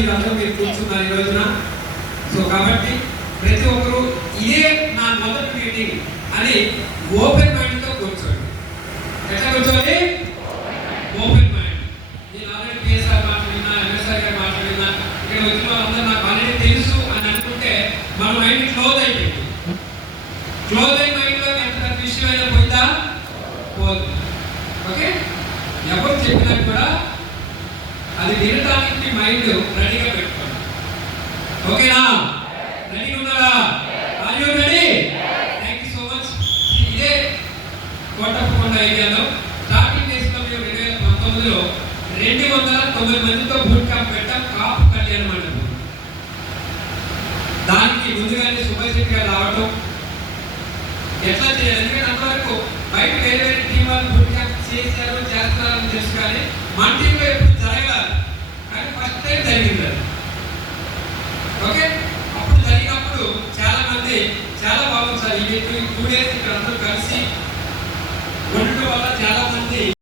మీరందరూ మీరు కూర్చున్నారు ఈ రోజున. సో కాబట్టి ప్రతి ఒక్కరూ ఇదే నా మొదటి మీటింగ్ అని ఓపెన్ మైండ్తో కూర్చోండి. ఎట్లా కూర్చోండి? Open mind. నేను ఆల్రెడీ పిఎస్ఆర్ మాట్లాడినా, ఎంఎస్ఆర్ గారు మాట్లాడినా, ఇక్కడ వచ్చిన వాళ్ళందరూ నాకు ఆల్రెడీ తెలుసు అని అనుకుంటే మన మైండ్ క్లోజ్ అయిపోయింది. క్లోజ్ అయిన మైండ్లో ఎంత పెద్ద విషయం అయినా పోయిందా? పోదు. ఓకే, ఎవరు చెప్పినా కూడా అది వినటానికి మైండ్ రెడీగా పెట్టుకోండి. ఓకేనా? రెడీగా ఉన్నారా? Are you ready? Thank you so much. ఇదే కోటప్పకొండ ఏరియాలో స్టార్టింగ్ డేస్ లో మేము 2019లో 209 మందితో బూట్ క్యాంప్ పెట్టాం. కాపు కళ్యాణ మండపం. దానికి ముందుగానే సుభాష్ రెడ్డి గారు రావటం, ఎట్లా చేయాలి, ఎందుకంటే అంతవరకు బయట వేరే వేరే టీం వాళ్ళు బూట్ క్యాంప్ చేస్తారని తెలుసు, కానీ మన టీంలో ఎప్పుడు జరగాలి, కానీ ఫస్ట్ టైం జరిగింది అది. ఓకే, అప్పుడు జరిగినప్పుడు చాలా మంది చాలా బాగుంది సార్, ఈ 2 days ఇక్కడ అందరూ కలిసి ఉండటం వల్ల చాలా మంది